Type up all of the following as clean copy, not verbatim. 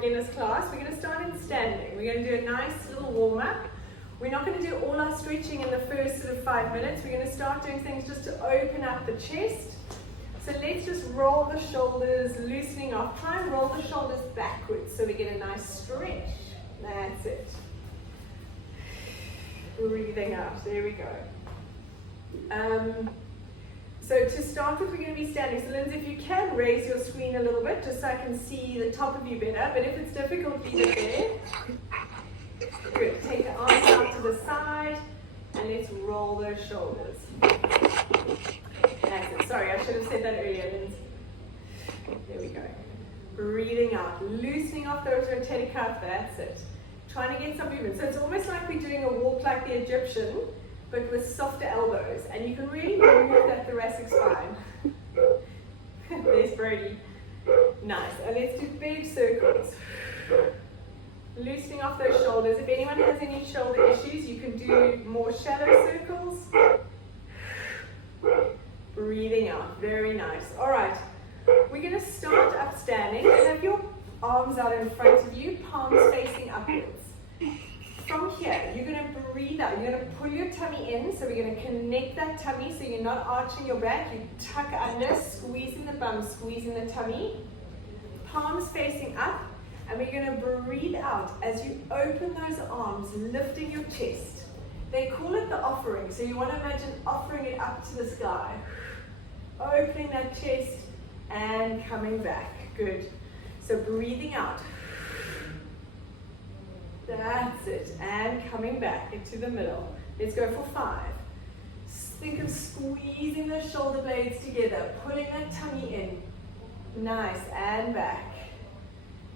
beginner's class. We're going to start in standing. We're going to do a nice little warm-up. We're not going to do all our stretching in the first sort of 5 minutes. We're going to start doing things just to open up the chest. So let's just roll the shoulders, loosening off. Try and roll the shoulders backwards so we get a nice stretch. That's it. Breathing out. There we go. So to start with, we're going to be standing. So Lindsay, if you can raise your screen a little bit, just so I can see the top of you better. But if it's difficult, leave it there. Good. Take the arms out to the side, and let's roll those shoulders. That's it. Sorry, I should have said that earlier, Lindsay. There we go. Breathing out, loosening off those rotator cuff. That's it. Trying to get some movement. So it's almost like we're doing a walk like the Egyptian, but with softer elbows, and you can really move that thoracic spine. There's Brody. Nice. And let's do big circles. Loosening off those shoulders. If anyone has any shoulder issues, you can do more shallow circles. Breathing out. Very nice. All right. We're going to start up standing. So have your arms out in front of you, palms facing upwards. From here, you're going to breathe out. You're going to pull your tummy in. So we're going to connect that tummy so you're not arching your back. You tuck under, squeezing the bum, squeezing the tummy. Palms facing up. And we're going to breathe out as you open those arms, lifting your chest. They call it the offering. So you want to imagine offering it up to the sky. Opening that chest and coming back. Good. So breathing out. That's it. And coming back into the middle. Let's go for 5. Think of squeezing those shoulder blades together, pulling that tummy in. Nice. And back.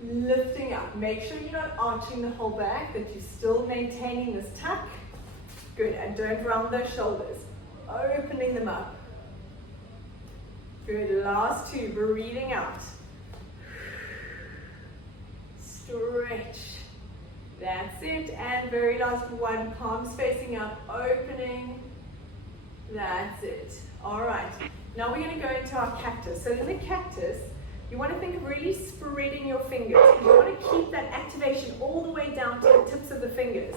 Lifting up. Make sure you're not arching the whole back, that you're still maintaining this tuck. Good. And don't round those shoulders. Opening them up. Good. Last 2. Breathing out. Stretch. That's it. And very last 1. Palms facing up. Opening. That's it. All right. Now we're going to go into our cactus. So in the cactus, you want to think of really spreading your fingers. You want to keep that activation all the way down to the tips of the fingers.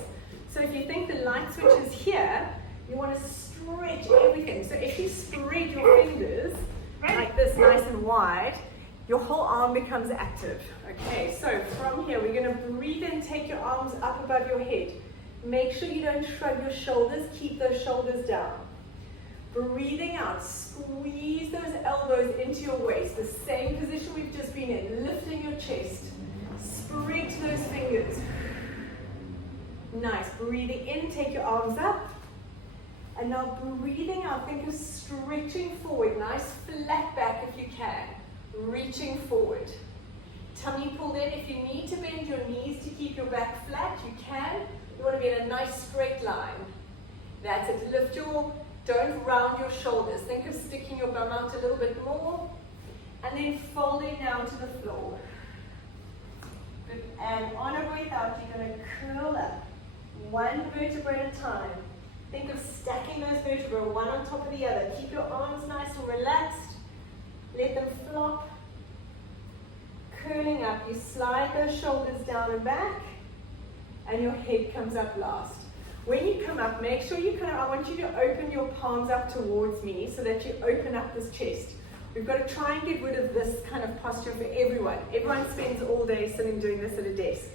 So if you think the light switch is here, you want to stretch everything. So if you spread your fingers like this, nice and wide, your whole arm becomes active. Okay, so from here, we're going to breathe in, take your arms up above your head. Make sure you don't shrug your shoulders, keep those shoulders down. Breathing out, squeeze those elbows into your waist, the same position we've just been in, lifting your chest. Spread those fingers. Nice, breathing in, take your arms up. And now breathing out, think of stretching forward, nice flat back if you can. Reaching forward. Tummy pulled in. If you need to bend your knees to keep your back flat, you can. You want to be in a nice straight line. That's it. Lift your, don't round your shoulders. Think of sticking your bum out a little bit more. And then folding down to the floor. Good. And on a breath out, you're going to curl up. 1 vertebra at a time. Think of stacking those vertebrae, one on top of the other. Keep your arms nice and relaxed. Let them flop. Curling up, you slide those shoulders down and back, and your head comes up last. When you come up, make sure you I want you to open your palms up towards me so that you open up this chest. We've got to try and get rid of this kind of posture for everyone. Everyone spends all day sitting doing this at a desk.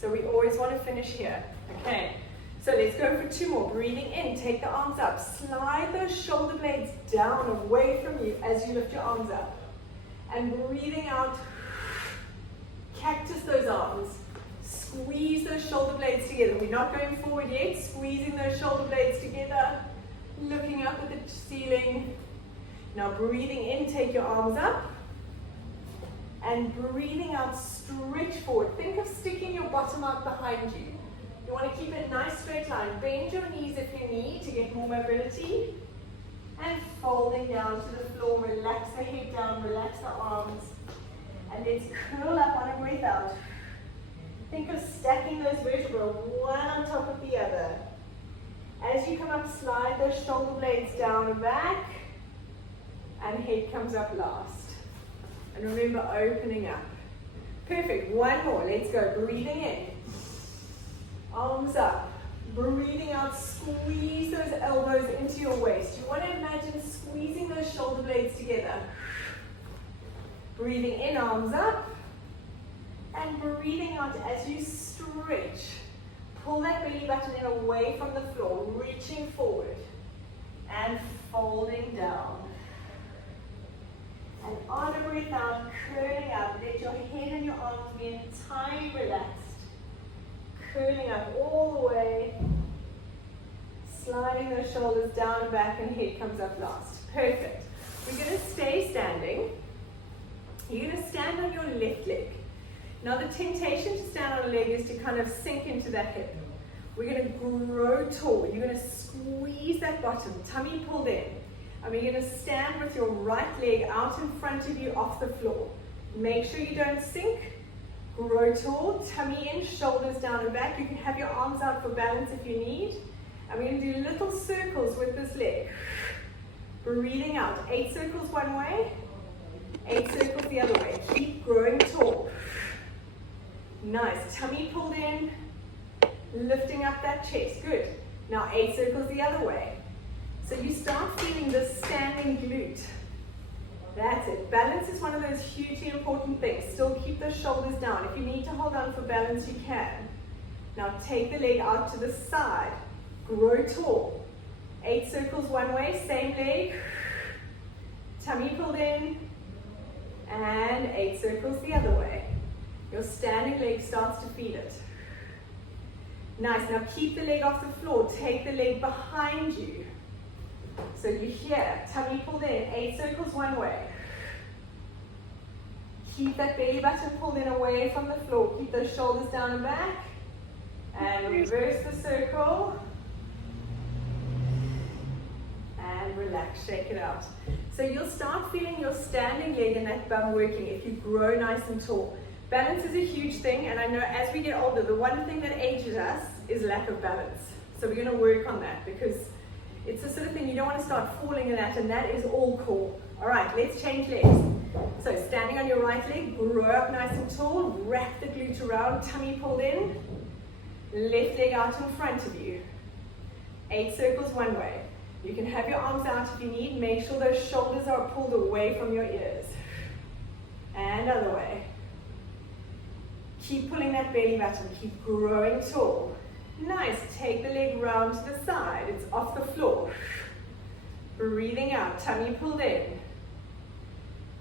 So we always want to finish here. Okay, so let's go for 2 more. Breathing in, take the arms up. Slide those shoulder blades down away from you as you lift your arms up. And breathing out, cactus those arms. Squeeze those shoulder blades together. We're not going forward yet. Squeezing those shoulder blades together. Looking up at the ceiling. Now breathing in, take your arms up. And breathing out, stretch forward. Think of sticking your bottom out behind you. You want to keep a nice straight line. Bend your knees if you need to get more mobility. And folding down to the floor. Relax the head down, relax the arms. And let's curl up on a breath out. Think of stacking those vertebrae, one on top of the other. As you come up, slide those shoulder blades down and back. And head comes up last. And remember, opening up. Perfect. One more. Let's go. Breathing in. Arms up. Breathing out. Squeeze those elbows into your waist. You want to imagine squeezing those shoulder blades together. Breathing in, arms up. And breathing out as you stretch. Pull that belly button in away from the floor, reaching forward. And folding down. And on a breath out, curling up. Let your head and your arms be entirely relaxed. Curling up all the way. Sliding those shoulders down and back, and head comes up last. Perfect. We're going to stay standing. You're going to stand on your left leg. Now the temptation to stand on a leg is to kind of sink into that hip. We're going to grow tall. You're going to squeeze that bottom, tummy pulled in. And we're going to stand with your right leg out in front of you off the floor. Make sure you don't sink. Grow tall, tummy in, shoulders down and back. You can have your arms out for balance if you need. And we're going to do little circles with this leg. Breathing out. 8 circles one way, 8 circles the other way. Keep growing tall. Nice. Tummy pulled in, lifting up that chest. Good. Now 8 circles the other way. So you start feeling this standing glute. That's it. Balance is one of those hugely important things. Still keep those shoulders down. If you need to hold on for balance, you can. Now take the leg out to the side. Grow tall. 8 circles one way, same leg. Tummy pulled in. And 8 circles the other way. Your standing leg starts to feel it. Nice. Now keep the leg off the floor. Take the leg behind you. So you're here, tummy pulled in, 8 circles one way. Keep that belly button pulled in away from the floor. Keep those shoulders down and back. And reverse the circle. And relax, shake it out. So you'll start feeling your standing leg and that bum working if you grow nice and tall. Balance is a huge thing, and I know as we get older, the one thing that ages us is lack of balance. So we're going to work on that because it's the sort of thing you don't want to start falling in that, and that is all core. All right, let's change legs. So standing on your right leg, grow up nice and tall, wrap the glute around, tummy pulled in, left leg out in front of you. 8 circles one way. You can have your arms out if you need. Make sure those shoulders are pulled away from your ears. And other way. Keep pulling that belly button. Keep growing tall. Nice. Take the leg round to the side. It's off the floor. Breathing out. Tummy pulled in.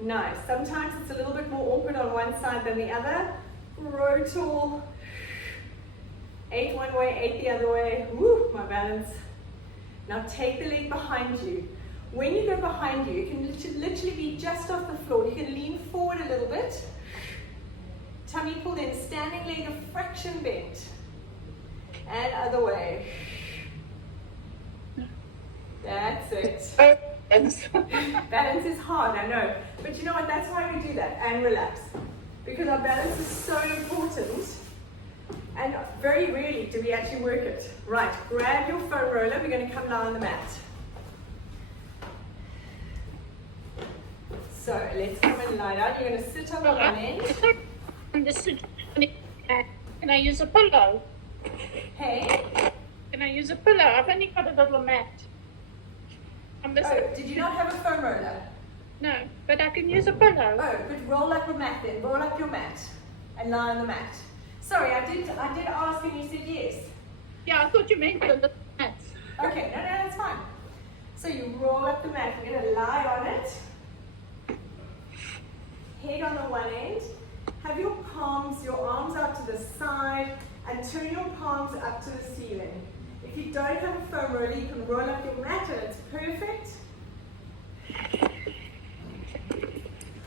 Nice. Sometimes it's a little bit more awkward on one side than the other. Grow tall. 8 one way, 8 the other way. Woo, my balance. Now take the leg behind you. When you go behind you, you can literally be just off the floor. You can lean forward a little bit. Tummy pulled in. Standing leg a fraction bent. And other way. That's it. Balance is hard, I know. But you know what? That's why we do that. And relax. Because our balance is so important. And very rarely do we actually work it. Right, grab your foam roller. We're going to come lie on the mat. So let's come and lie down. You're going to sit on the one end. Can I use a pillow? Hey? Can I use a pillow? I've only got a little mat. I'm missing. Oh, did you not have a foam roller? No, but I can use a pillow. Oh, but roll up your mat then. Roll up your mat and lie on the mat. Sorry, I did ask and you said yes. Yeah, I thought you meant the little mat. Okay, no, that's fine. So you roll up the mat. We're going to lie on it. Head on the one end. Have your palms, your arms out to the side, and turn your palms up to the ceiling. If you don't have a foam roller, you can roll up your mat and it's perfect.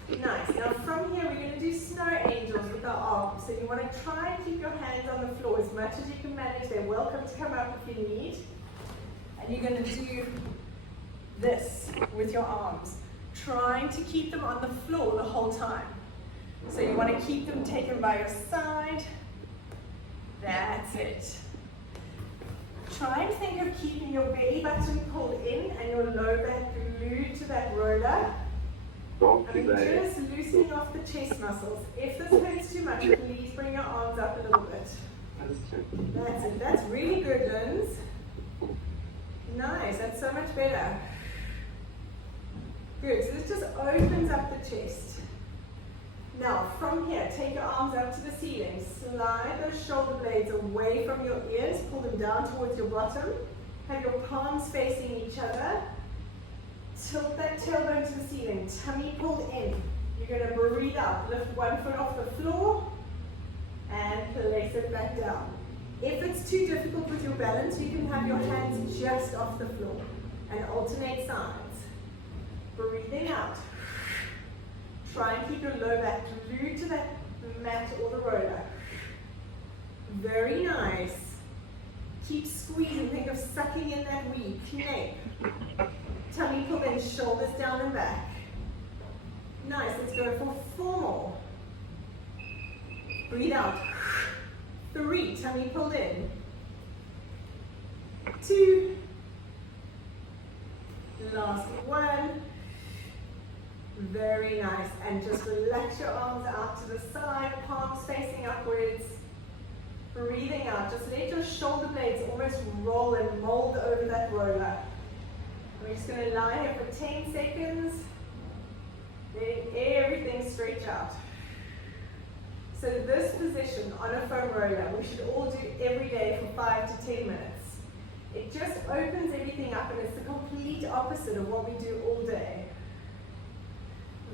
Nice. Now from here, we're going to do snow angels with our arms. So you want to try and keep your hands on the floor as much as you can manage. They're welcome to come up if you need. And you're going to do this with your arms, trying to keep them on the floor the whole time. So you want to keep them taken by your side. That's it. Try and think of keeping your belly button pulled in and your low back glued to that roller. I'm just loosening off the chest muscles. If this hurts too much, Please bring your arms up a little bit. That's it. That's really good, Linz. Nice. That's so much better. Good. So this just opens up the chest. Now, from here, take your arms up to the ceiling. Slide those shoulder blades away from your ears. Pull them down towards your bottom. Have your palms facing each other. Tilt that tailbone to the ceiling. Tummy pulled in. You're going to breathe out. Lift one foot off the floor and place it back down. If it's too difficult with your balance, you can have your hands just off the floor and alternate sides. Breathing out. Try and keep your low back glued to that mat or the roller. Very nice. Keep squeezing. Think of sucking in that weed. Knee. Tummy pull in, shoulders down and back. Nice. Let's go for 4 more. Breathe out. 3. Tummy pulled in. 2. Last 1. Very nice. And just relax your arms out to the side, palms facing upwards. Breathing out. Just let your shoulder blades almost roll and mold over that roller. We're just going to lie here for 10 seconds. Letting everything stretch out. So this position on a foam roller, we should all do every day for 5 to 10 minutes. It just opens everything up and it's the complete opposite of what we do all day.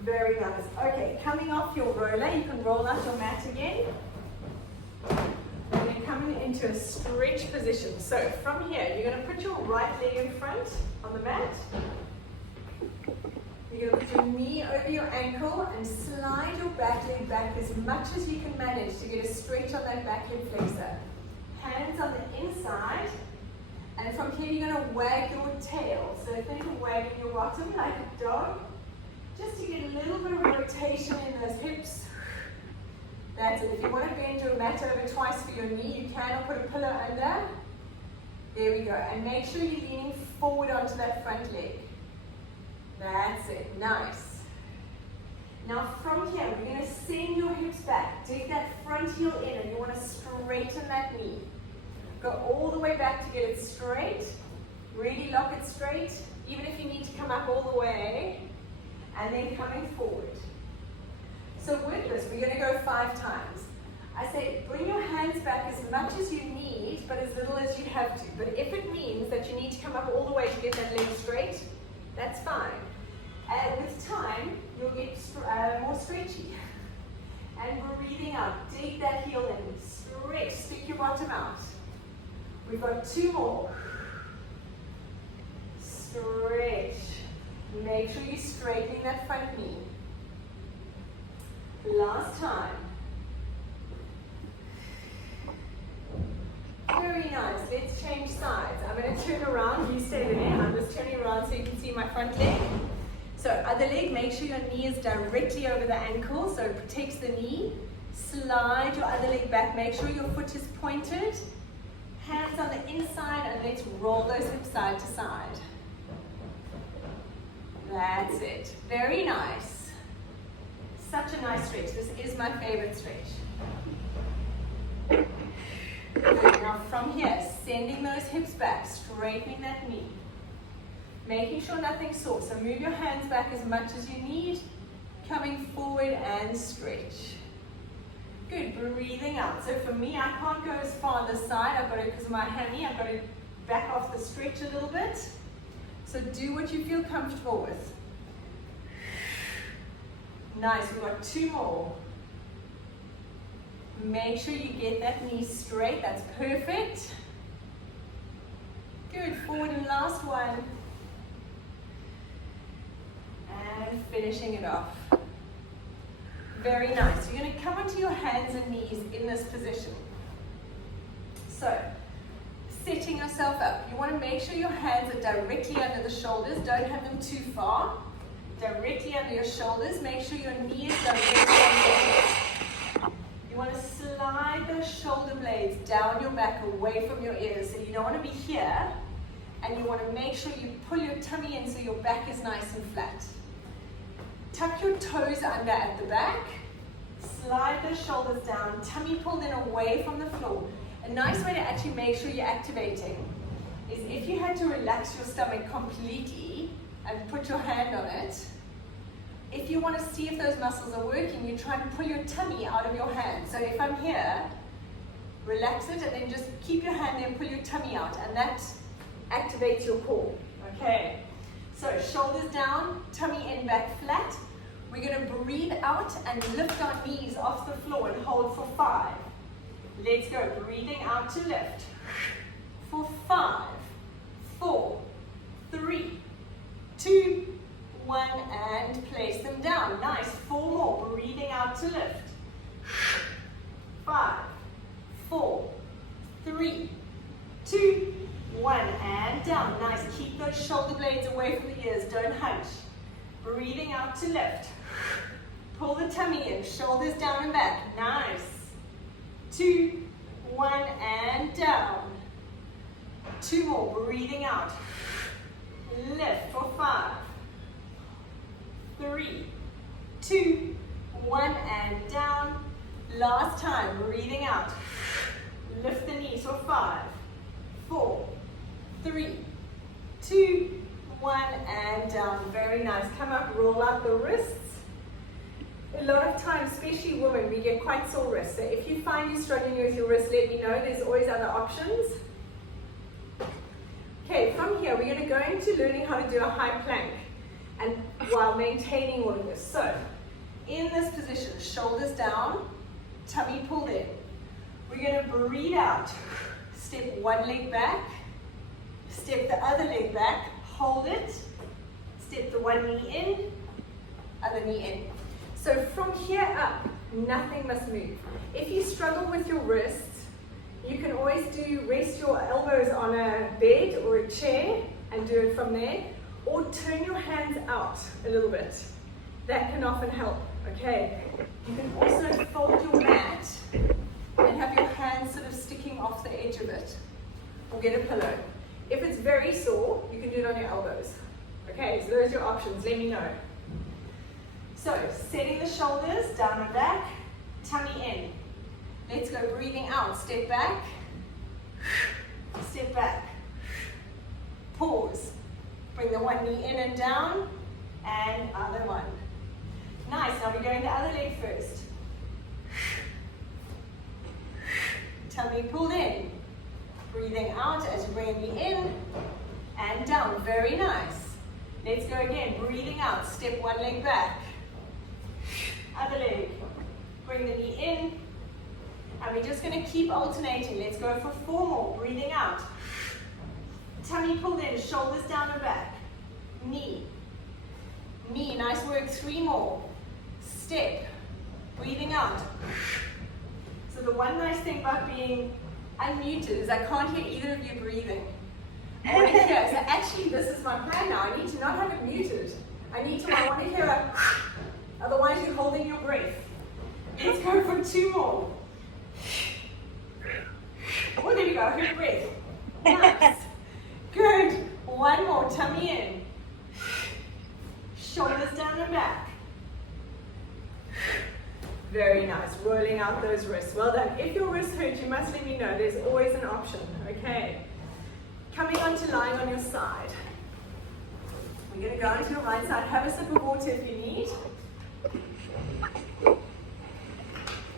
Very nice. Okay, coming off your roller, you can roll out your mat again. And then coming into a stretch position. So from here, you're going to put your right leg in front on the mat. You're going to put your knee over your ankle and slide your back leg back as much as you can manage to get a stretch on that back hip flexor. Hands on the inside. And from here, you're going to wag your tail. So think of wagging your bottom like a dog. Just to get a little bit of rotation in those hips. That's it. If you want to bend your mat over twice for your knee, you can, or put a pillow under. There we go. And make sure you're leaning forward onto that front leg. That's it. Nice. Now from here, we're going to send your hips back. Dig that front heel in, and you want to straighten that knee. Go all the way back to get it straight. Really lock it straight, even if you need to come up all the way. And then coming forward. So with this, we're going to go 5 times. I say bring your hands back as much as you need, but as little as you have to. But if it means that you need to come up all the way to get that leg straight, that's fine. And with time, you'll get more stretchy. And breathing out, dig that heel in, stretch, stick your bottom out. We've got 2 more. Stretch. Make sure you're straightening that front knee. Last time. Very nice. Let's change sides. I'm going to turn around. You stay there. I'm just turning around so you can see my front leg. So other leg, make sure your knee is directly over the ankle so it protects the knee. Slide your other leg back. Make sure your foot is pointed. Hands on the inside, and let's roll those hips side to side. That's it. Very nice. Such a nice stretch. This is my favorite stretch. Good. Now from here, sending those hips back, straightening that knee. Making sure nothing's sore. So move your hands back as much as you need. Coming forward and stretch. Good. Breathing out. So for me, I can't go as far this side. I've got to, because of my hammy, I've got to back off the stretch a little bit. So do what you feel comfortable with. Nice, we've got 2 more. Make sure you get that knee straight, that's perfect. Good, forward and last one. And finishing it off. Very nice. You're going to come onto your hands and knees in this position. So, setting yourself up. You want to make sure your hands are directly under the shoulders. Don't have them too far. Directly under your shoulders. Make sure your knee is directly under your hips. You want to slide those shoulder blades down your back away from your ears. So you don't want to be here. And you want to make sure you pull your tummy in so your back is nice and flat. Tuck your toes under at the back. Slide the shoulders down, tummy pulled in away from the floor. A nice way to actually make sure you're activating is if you had to relax your stomach completely and put your hand on it, if you want to see if those muscles are working, you try and pull your tummy out of your hand. So if I'm here, relax it and then just keep your hand there and pull your tummy out, and that activates your core. Okay, so shoulders down, tummy in, back flat. We're going to breathe out and lift our knees off the floor and hold for 5. Let's go, breathing out to lift. For 5, 4, 3, 2, 1, and place them down. Nice, 4 more, breathing out to lift. 5, 4, 3, 2, 1, and down. Nice, keep those shoulder blades away from the ears, don't hunch. Breathing out to lift. Pull the tummy in, shoulders down and back. Nice. 2, 1, and down. 2 more, breathing out. Lift for 5, 3, 2, 1, and down. Last time, breathing out. Lift the knees for 5, 4, 3, 2, 1, and down. Very nice. Come up, roll out the wrists. A lot of times, especially women, we get quite sore wrists. So if you find you're struggling with your wrist, let me know. There's always other options. Okay, from here, we're going to go into learning how to do a high plank and while maintaining all of this. So, in this position, shoulders down, tummy pulled in. We're going to breathe out. Step one leg back, step the other leg back, hold it, step the one knee in, other knee in. So from here up, nothing must move. If you struggle with your wrists, you can always rest your elbows on a bed or a chair and do it from there, or turn your hands out a little bit. That can often help, okay? You can also fold your mat and have your hands sort of sticking off the edge of it, or get a pillow. If it's very sore, you can do it on your elbows. Okay, so those are your options, let me know. So, setting the shoulders down and back, tummy in. Let's go, breathing out, step back, pause. Bring the one knee in and down, and other one. Nice, now we're going the other leg first. Tummy pulled in. Breathing out as you bring a knee in and down. Very nice. Let's go again. Breathing out. Step one leg back. Other leg. Bring the knee in. And we're just going to keep alternating. Let's go for 4 more. Breathing out. Tummy pulled in. Shoulders down and back. Knee. Knee. Nice work. 3 more. Step. Breathing out. So the one nice thing about being unmuted is I can't hear either of you breathing. I want to hear. So actually, this is my plan now. I need to not have it muted. I want to hear a, otherwise you're holding your breath. Let's go for 2 more. Oh, there we go. I heard breath. Nice. Good. 1 more. Tummy in. Shoulders down and back. Very nice. Rolling out those wrists. Well done. If your wrist hurts, you must let me know. There's always an option. Okay. Coming on to lying on your side. We're going to go onto your right side. Have a sip of water if you need.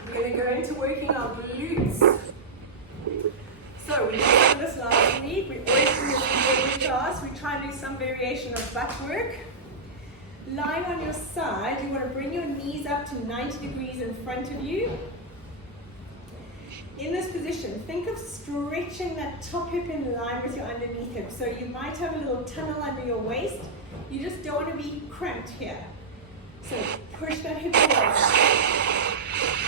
We're going to go into working our glutes. So we did this last week. We always do this in every class. We try and do some variation of butt work. Lying on your side, you want to bring your knees up to 90 degrees in front of you. In this position, think of stretching that top hip in line with your underneath hip. So you might have a little tunnel under your waist. You just don't want to be cramped here. So push that hip forward.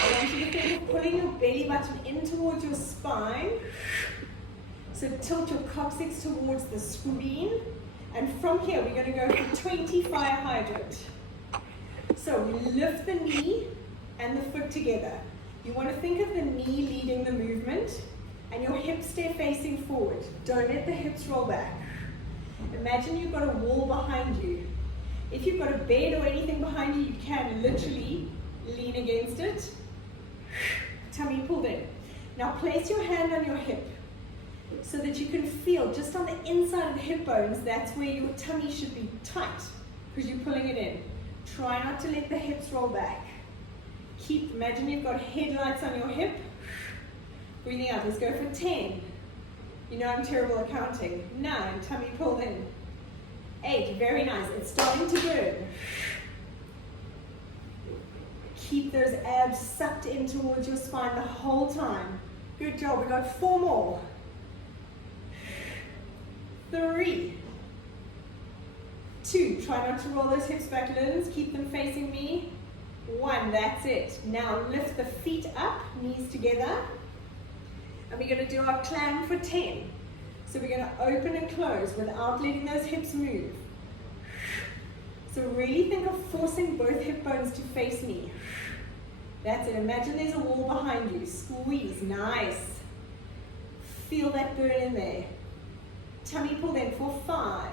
I want you to think of pulling your belly button in towards your spine. So tilt your coccyx towards the screen. And from here, we're going to go for 20 fire hydrant. So we lift the knee and the foot together. You want to think of the knee leading the movement and your hips stay facing forward. Don't let the hips roll back. Imagine you've got a wall behind you. If you've got a bed or anything behind you, you can literally Lean against it. Tummy pulled in. Now place your hand on your hip so that you can feel just on the inside of the hip bones, that's where your tummy should be tight because you're pulling it in. Try not to let the hips roll back. Imagine you've got headlights on your hip. Breathing out, let's go for 10. You know I'm terrible at counting. 9, tummy pulled in. 8, very nice, it's starting to burn. Keep those abs sucked in towards your spine the whole time. Good job, we got 4 more. 3, 2, try not to roll those hips back, Lins, keep them facing me. 1, that's it. Now lift the feet up, knees together. And we're going to do our clam for 10. So we're going to open and close without letting those hips move. So really think of forcing both hip bones to face me. That's it. Imagine there's a wall behind you. Squeeze. Nice. Feel that burn in there. Tummy pulled in for 5,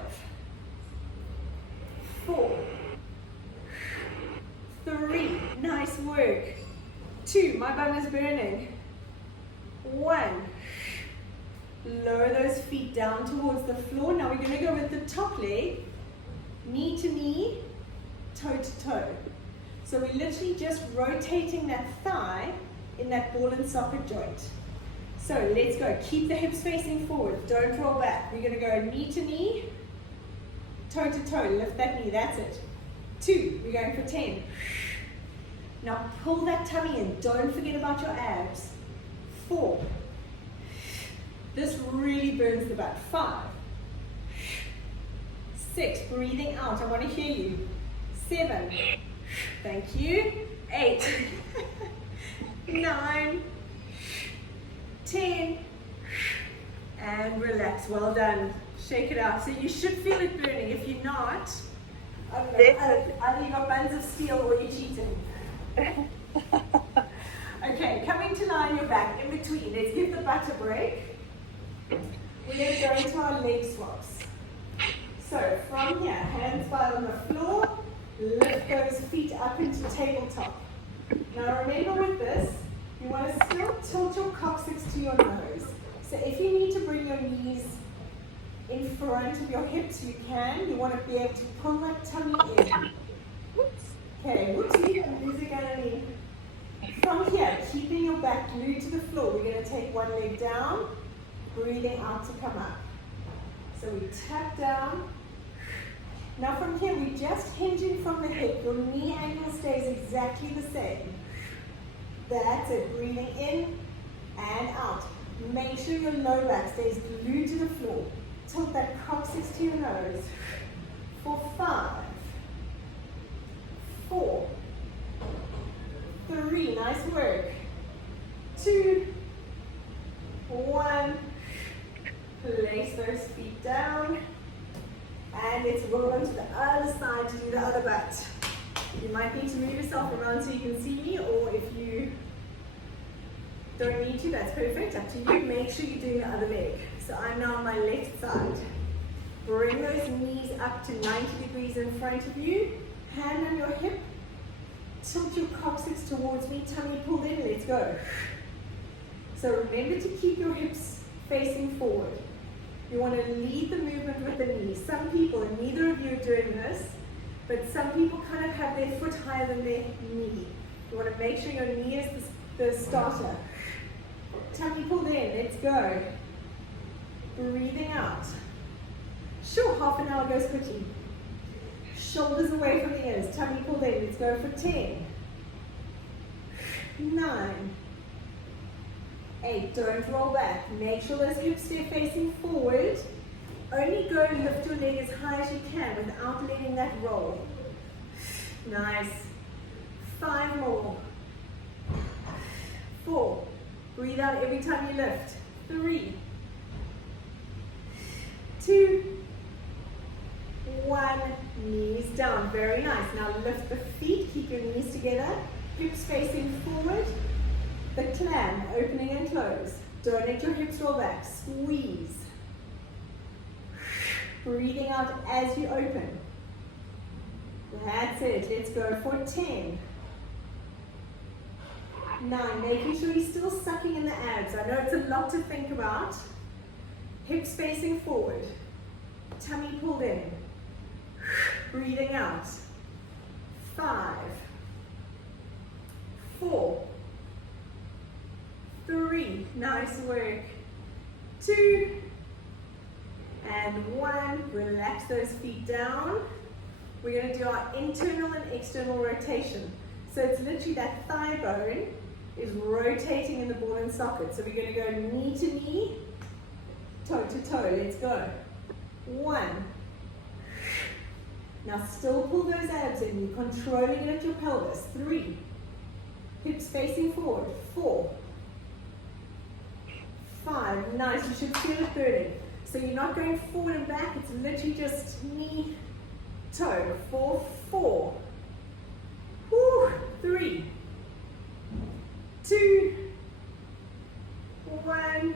4, 3. Nice work. 2. My bum is burning. 1. Lower those feet down towards the floor. Now we're going to go with the top leg. Knee to knee, toe to toe. So we're literally just rotating that thigh in that ball and socket joint. So let's go. Keep the hips facing forward. Don't roll back. We're going to go knee to knee, toe to toe. Lift that knee. That's it. 2. We're going for 10. Now pull that tummy in. Don't forget about your abs. 4. This really burns the butt. 5. 6, breathing out. I want to hear you. 7. Thank you. 8. 9. 10. And relax. Well done. Shake it out. So you should feel it burning. If you're not, I don't know, either you got buns of steel or you're cheating. Okay, coming to lie on your back in between. Let's give the butt a break. We're going to go into our leg swaps. So from here, hands flat on the floor, lift those feet up into tabletop. Now remember with this, you want to still tilt your coccyx to your nose. So if you need to bring your knees in front of your hips, you can. You want to be able to pull that tummy in. Okay, whoopsie, I'm losing energy. From here, keeping your back glued to the floor, we're going to take one leg down, breathing out to come up. So we tap down. Now from here, we're just hinging from the hip. Your knee angle stays exactly the same. That's it. Breathing in and out. Make sure your low back stays glued to the floor. Tilt that coccyx to your nose. For 5, 4, 3, nice work. 2, 1. Place those feet down. And let's roll on to the other side to do the other butt. You might need to move yourself around so you can see me, or if you don't need to, that's perfect, up to you. Make sure you're doing the other leg. So I'm now on my left side. Bring those knees up to 90 degrees in front of you. Hand on your hip. Tilt your coccyx towards me, tummy pulled in, let's go. So remember to keep your hips facing forward. You want to lead the movement with the knees. Some people, and neither of you are doing this, but some people kind of have their foot higher than their knee. You want to make sure your knee is the starter. Tummy pulled in, let's go. Breathing out. Sure, half an hour goes quickly. Shoulders away from the ears, tummy pulled in, let's go for 10. 9. 8, don't roll back. Make sure those hips stay facing forward. Only go and lift your leg as high as you can without letting that roll. Nice. 5 more. 4. Breathe out every time you lift. 3. 2. 1. Knees down. Very nice. Now lift the feet. Keep your knees together. Hips facing forward. The clam, opening and close. Don't let your hips roll back. Squeeze. Breathing out as you open. That's it. Let's go for 10. 9. Making sure you're still sucking in the abs. I know it's a lot to think about. Hips facing forward. Tummy pulled in. Breathing out. 5, 4, 3. Nice work. 2, and 1. Relax those feet down. We're going to do our internal and external rotation. So it's literally that thigh bone is rotating in the ball and socket. So we're going to go knee to knee, toe to toe. Let's go. 1. Now still pull those abs in. You're controlling it at your pelvis. 3. Hips facing forward. 4. 5. Nice. You should feel it burning. So you're not going forward and back. It's literally just knee, toe. 4, 4. Woo. 3, 2, 1.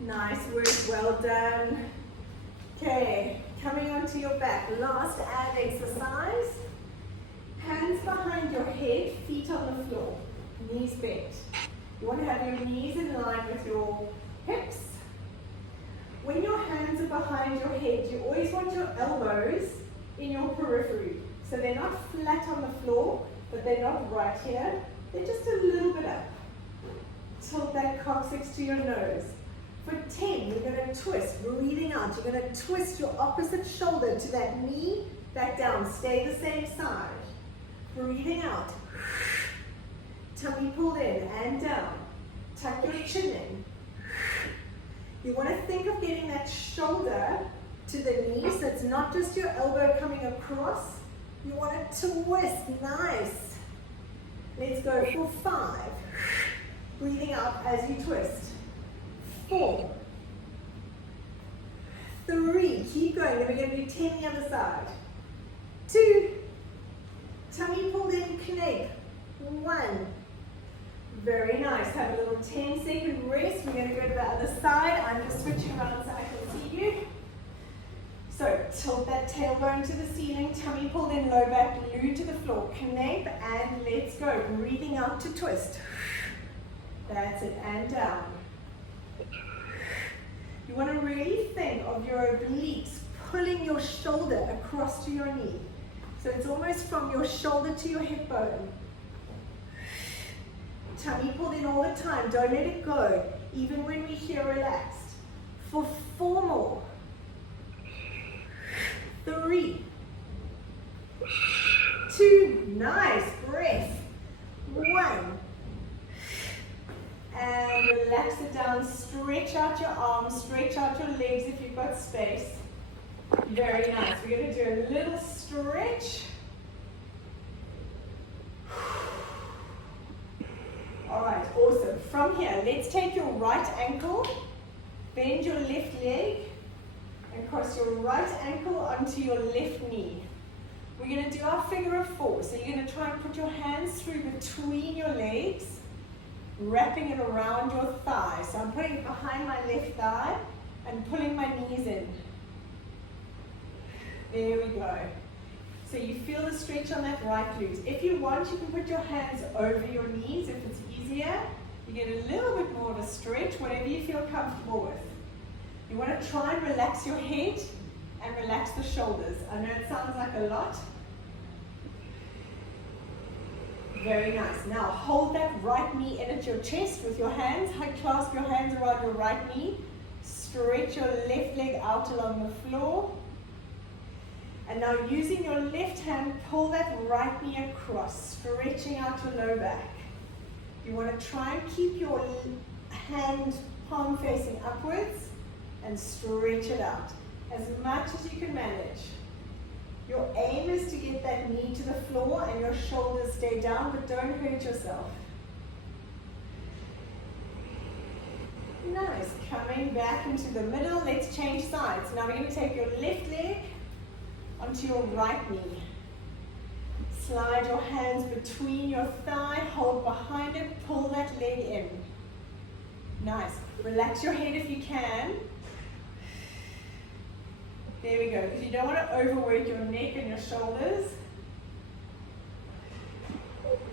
Nice work, well done. Okay, coming onto your back. Last ab exercise. Hands behind your head, feet on the floor, knees bent. You want to have your knees in line with your hips. When your hands are behind your head, you always want your elbows in your periphery. So they're not flat on the floor, but they're not right here. They're just a little bit up. Tilt that coccyx to your nose. For 10, you're going to twist, breathing out. You're going to twist your opposite shoulder to that knee, back down. Stay the same side. Breathing out. Tummy pulled in and down. Tuck your chin in. You want to think of getting that shoulder to the knee, so it's not just your elbow coming across. You want to twist. Nice. Let's go for 5. Breathing out as you twist. 4, 3. Keep going. Then we're going to do 10 the other side. 2. Tummy pulled in, connect. 1. Very nice. Have a little 10-second rest. We're going to go to the other side. I'm just switching around so I can see you. So tilt that tailbone to the ceiling, tummy pulled in, low back, glue to the floor. Connect and let's go. Breathing out to twist. That's it, and down. You want to really think of your obliques pulling your shoulder across to your knee. So it's almost from your shoulder to your hip bone. Tummy pulled in all the time. Don't let it go, even when we're here relaxed. For 4 more. 3, 2, nice, breath. 1. And relax it down. Stretch out your arms, stretch out your legs if you've got space. Very nice. We're going to do a little stretch. All right, awesome. From here, let's take your right ankle, bend your left leg, and cross your right ankle onto your left knee. We're going to do our figure of 4. So you're going to try and put your hands through between your legs, wrapping it around your thigh. So I'm putting it behind my left thigh and pulling my knees in. There we go. So you feel the stretch on that right glute. If you want, you can put your hands over your knees if it's easier. You get a little bit more of a stretch, whatever you feel comfortable with. You want to try and relax your head and relax the shoulders. I know it sounds like a lot. Very nice. Now hold that right knee in at your chest with your hands. Clasp your hands around your right knee. Stretch your left leg out along the floor. And now using your left hand, pull that right knee across, stretching out your low back. You want to try and keep your hand palm facing upwards and stretch it out as much as you can manage. Your aim is to get that knee to the floor and your shoulders stay down, but don't hurt yourself. Nice. Coming back into the middle. Let's change sides. Now we're going to take your left leg onto your right knee. Slide your hands between your thigh, hold behind it, pull that leg in. Nice. Relax your head if you can. There we go, because you don't want to overwork your neck and your shoulders.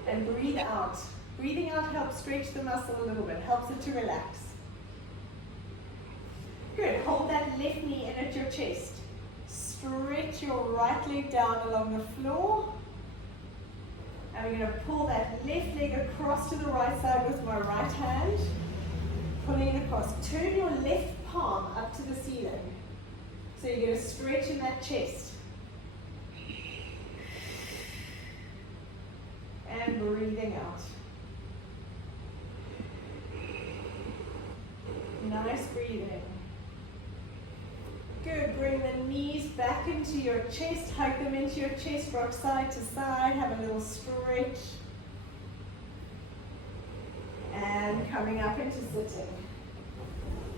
And breathe out. Breathing out helps stretch the muscle a little bit, helps it to relax. Good. Hold that left knee in at your chest. Stretch your right leg down along the floor. And we're going to pull that left leg across to the right side with my right hand. Pulling it across. Turn your left palm up to the ceiling. So you're going to stretch in that chest. And breathing out. Nice breathing. Good. Bring the knees back into your chest. Hug them into your chest. Rock side to side. Have a little stretch. And coming up into sitting.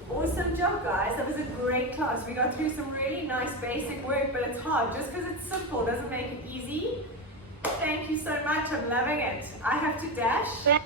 Awesome job, guys. That was a great class. We got through some really nice basic work, but it's hard. Just because it's simple doesn't make it easy. Thank you so much. I'm loving it. I have to dash.